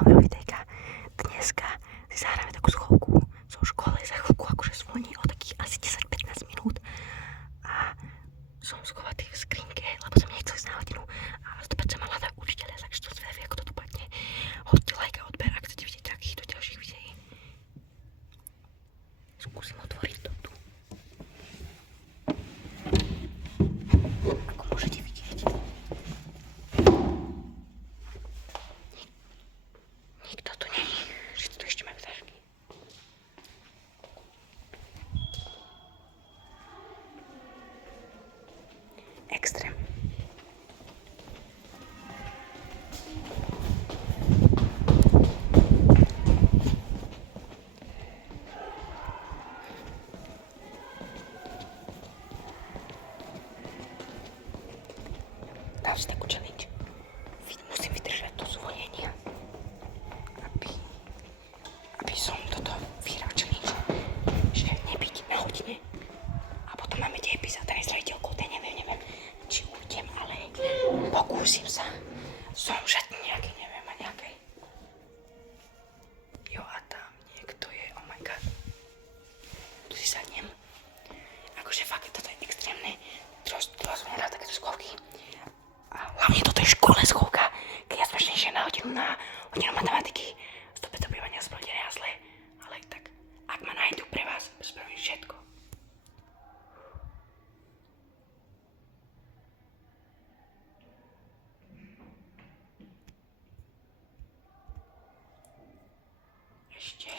nového videjka. Dneska si zahráme takú schovku zo škole, za chvíľku akože zvoní o takých asi 10-15 minút a som schovatý v skrinke, lebo som nechcel ísť na hodinu a 100% ma hľadá učiteľa, takže to zvedavý, ako to dopadne. Hoďte like a odber, ak chcete vidieť takýchto ďalších videí. Skúsim otvoriť to tu. Ako môžete vidieť. Nikto tu není. Všetci tu ešte majú tašky. Extrém. Dám si takú challenge. Musím vydržať to zvonenie, aby som toto vyhral challenge, že nebyť na hodine. A potom máme dejepis a ten zraditeľkou, ten neviem, či ujdem, ale pokúsim sa zomžať nejaký, neviem, a nejakej. Jo, a tam niekto je, oh my god. Tu si sadnem. Akože fakt, toto je extrémne. To som nehrál takéto schovky. A hlavne toto je školná schovka, keď ja som ešte nešiel na hodinu matematiky. 100% bývania splnené a zlé. Ale tak, ak ma nájdu pre vás, spravím všetko. Ešte